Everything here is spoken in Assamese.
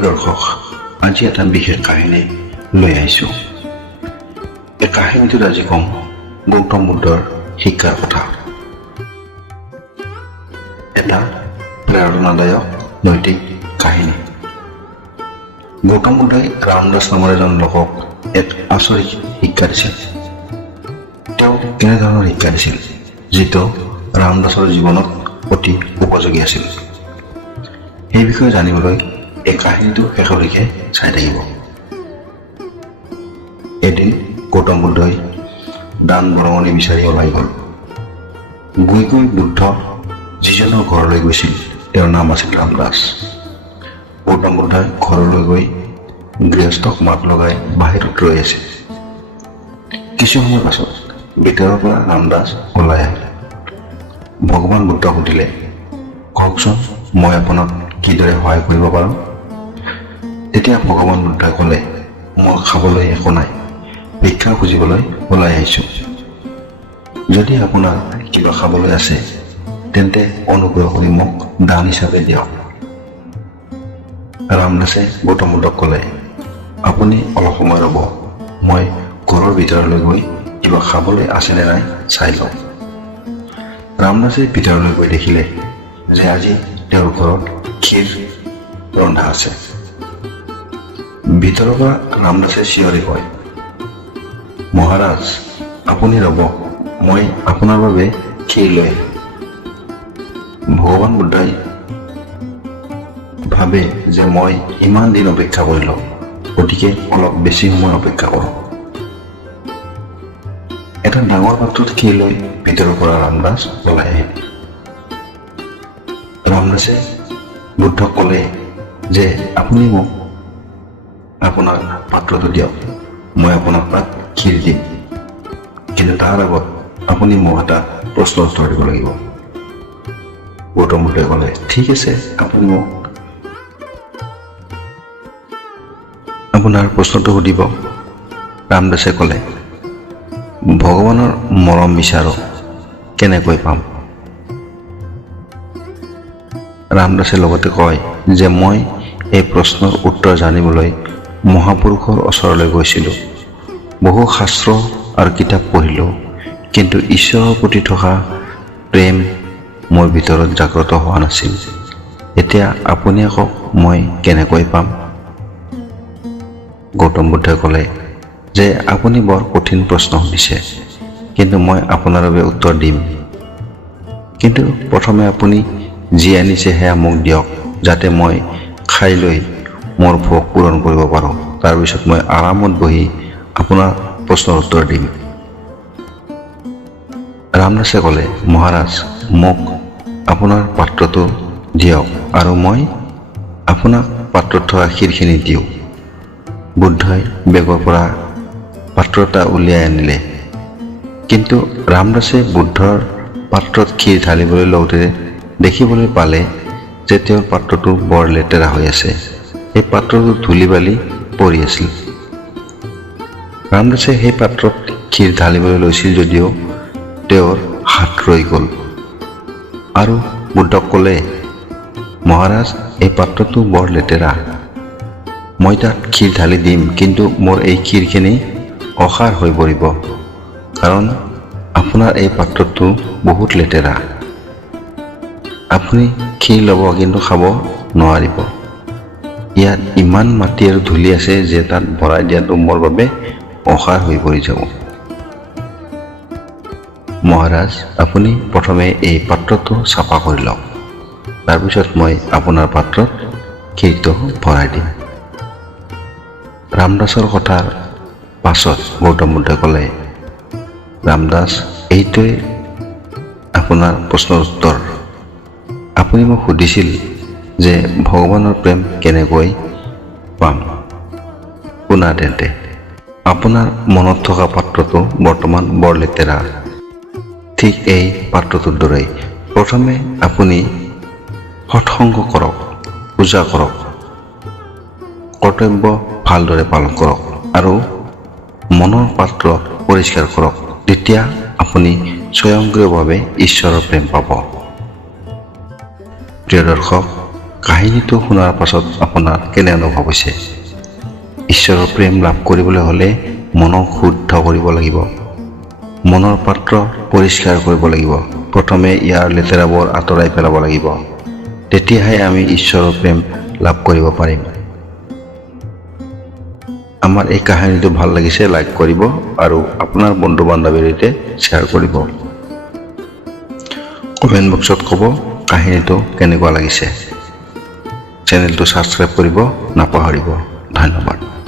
প্ৰিয় দৰ্শক, আজি এটা বিশেষ কাহিনী লৈ আহিছোঁ। এই কাহিনীটোত আজি কম গৌতম বুদ্ধৰ শিক্ষাৰ কথা। এটা প্ৰেৰণাদায়ক নৈতিক কাহিনী। গৌতম বুদ্ধই ৰামদাস নামৰ এজন লোকক এক আচৰিত শিক্ষা দিছিল। তেওঁ কেনেধৰণৰ শিক্ষা দিছিল যিটো ৰামদাসৰ জীৱনত অতি উপযোগী আছিল? এই বিষয়ে জানিবলৈ এই কাহিনীটো শেষলৈকে চাই থাকিব। এদিন গৌতম বুদ্ধই দান বৰঙণি বিচাৰি ওলাই গ'ল। গৈ গৈ বুদ্ধ যিজনৰ ঘৰলৈ গৈছিল তেওঁৰ নাম আছিল ৰামদাস। গৌতম বুদ্ধই ঘৰলৈ গৈ গৃহস্থক মাত লগাই বাহিৰত ৰৈ আছিল। কিছু সময়ৰ পাছত ভিতৰৰ পৰা ৰামদাস ওলাই আহিল। ভগৱান বুদ্ধক সুধিলে, কওকচোন, মই আপোনাক কিদৰে সহায় কৰিব পাৰোঁ? তেতিয়া ভগৱান বুদ্ধই ক'লে, মোৰ খাবলৈ একো নাই, ভিক্ষা খুজিবলৈ ওলাই আহিছোঁ। যদি আপোনাৰ কিবা খাবলৈ আছে তেন্তে অনুগ্ৰহ কৰি মোক দান হিচাপে দিয়ক। ৰামদাসে গৌতম বুদ্ধক ক'লে, আপুনি অলপ সময় ৰ'ব, মই ঘৰৰ ভিতৰলৈ গৈ কিবা খাবলৈ আছেনে নাই চাই লওঁ। ৰামদাসে ভিতৰলৈ গৈ দেখিলে যে আজি তেওঁৰ ঘৰত ক্ষীৰ ৰন্ধা আছে। ভিতৰৰ পৰা ৰামদাসে চিঞৰি কয়, মহাৰাজ, আপুনি ৰ'ব, মই আপোনাৰ বাবে ক্ষীৰ লৈ আহিম। ভগৱান বুদ্ধই ভাবে যে মই ইমান দিন অপেক্ষা কৰিলোঁ, গতিকে অলপ বেছি সময় অপেক্ষা কৰোঁ। এটা ডাঙৰ পাত্ৰত ক্ষীৰ লৈ ভিতৰৰ পৰা ৰামদাস ওলাই আহিল। ৰামদাসে বুদ্ধক ক'লে যে আপুনি মোক আপোনাৰ পাত্ৰটো দিয়ক, মই আপোনাক তাত ক্ষীৰ দিম, কিন্তু তাৰ আগত আপুনি মোক এটা প্ৰশ্নৰ উত্তৰ দিব লাগিব। গৌতম বুদ্ধই ক'লে, ঠিক আছে, আপুনি মোক আপোনাৰ প্ৰশ্নটো সুধিব। ৰামদাসে ক'লে, ভগৱানৰ মৰম বিচাৰোঁ, কেনেকৈ পাম? ৰামদাসে লগতে কয় যে মই এই প্ৰশ্নৰ উত্তৰ জানিবলৈ মহাপুৰুষৰ ওচৰলৈ গৈছিলোঁ, বহু শাস্ত্ৰ আৰু কিতাপ পঢ়িলোঁ, কিন্তু ঈশ্বৰৰ প্ৰতি থকা প্ৰেম মোৰ ভিতৰত জাগ্ৰত হোৱা নাছিল। এতিয়া আপুনি কওক, মই কেনেকৈ পাম? গৌতম বুদ্ধই ক'লে যে আপুনি বৰ কঠিন প্ৰশ্ন সুধিছে, কিন্তু মই আপোনাৰ বাবে উত্তৰ দিম। কিন্তু প্ৰথমে আপুনি যি আনিছে সেয়া মোক দিয়ক, যাতে মই খাই লৈ মোৰ ভোক পূৰণ কৰিব পাৰোঁ। তাৰপিছত মই আৰামত বহি আপোনাৰ প্ৰশ্নৰ উত্তৰ দিম। ৰামদাসে ক'লে, মহাৰাজ, মোক আপোনাৰ পাত্ৰটো দিয়ক আৰু মই আপোনাক পাত্ৰত থকা ক্ষীৰখিনি দিওঁ। বুদ্ধই বেগৰ পৰা পাত্ৰ এটা উলিয়াই আনিলে, কিন্তু ৰামদাসে বুদ্ধৰ পাত্ৰত ক্ষীৰ ঢালিবলৈ লওঁতে দেখিবলৈ পালে যে তেওঁৰ পাত্ৰটো বৰ লেতেৰা হৈ আছে। সেই পাত্ৰটো ধূলি বালি পৰি আছিল। ৰামদাসে সেই পাত্ৰত ক্ষীৰ ঢালিবলৈ লৈছিল যদিও তেওঁৰ হাত ৰৈ গ'ল আৰু বুদ্ধক ক'লে, মহাৰাজ, এই পাত্ৰটো বৰ লেতেৰা, মই তাত ক্ষীৰ ঢালি দিম, কিন্তু মোৰ এই ক্ষীৰখিনি অসাৰ হৈ পৰিব, কাৰণ আপোনাৰ এই পাত্ৰটো বহুত লেতেৰা। আপুনি ক্ষীৰ ল'ব, কিন্তু খাব নোৱাৰিব। ইয়াত ইমান মাটি আৰু ধূলি আছে যে তাত ভৰাই দিয়াটো মোৰ বাবে অসাৰ হৈ পৰি যাব। মহাৰাজ, আপুনি প্ৰথমে এই পাত্ৰটো চাফা কৰি লওক, তাৰপিছত মই আপোনাৰ পাত্ৰত ক্ষীৰটো ভৰাই দিম। ৰামদাসৰ কথাৰ পাছত গৌতম বুদ্ধই ক'লে, ৰামদাস, এইটোৱে আপোনাৰ প্ৰশ্নৰ উত্তৰ। আপুনি মোক সুধিছিল যে ভগৱানৰ প্ৰেম কেনেকৈ পাম। শুনা তেন্তে, আপোনাৰ মনত থকা পাত্ৰটো বৰ্তমান বৰ লেতেৰা। ঠিক এই পাত্ৰটোৰ দৰেই প্ৰথমে আপুনি সৎসংগ কৰক, পূজা কৰক, কৰ্তব্য ভালদৰে পালন কৰক আৰু মনৰ পাত্ৰ পৰিষ্কাৰ কৰক। তেতিয়া আপুনি স্বয়ংক্ৰিয়ভাৱে ঈশ্বৰৰ প্ৰেম পাব। প্ৰিয় দৰ্শক, কাহিনীটো শুনাৰ পাছত আপোনাৰ কেনে অনুভৱ হৈছে? ঈশ্বৰৰ প্ৰেম লাভ কৰিবলৈ হ'লে মনক শুদ্ধ কৰিব লাগিব। মনৰ পাত্ৰ পৰিষ্কাৰ কৰিব লাগিব। প্ৰথমে ইয়াৰ লেতেৰাবোৰ আঁতৰাই পেলাব লাগিব। তেতিয়াহে আমি ঈশ্বৰৰ প্ৰেম লাভ কৰিব পাৰিম। আমাৰ এই কাহিনীটো ভাল লাগিছে লাইক কৰিব আৰু আপোনাৰ বন্ধু বান্ধৱীৰ সৈতে শ্বেয়াৰ কৰিব। কমেণ্ট বক্সত ক'ব কাহিনীটো কেনেকুৱা লাগিছে। চেনেলটো ছাবস্ক্ৰাইব কৰিব নাপাহৰিব। ধন্যবাদ।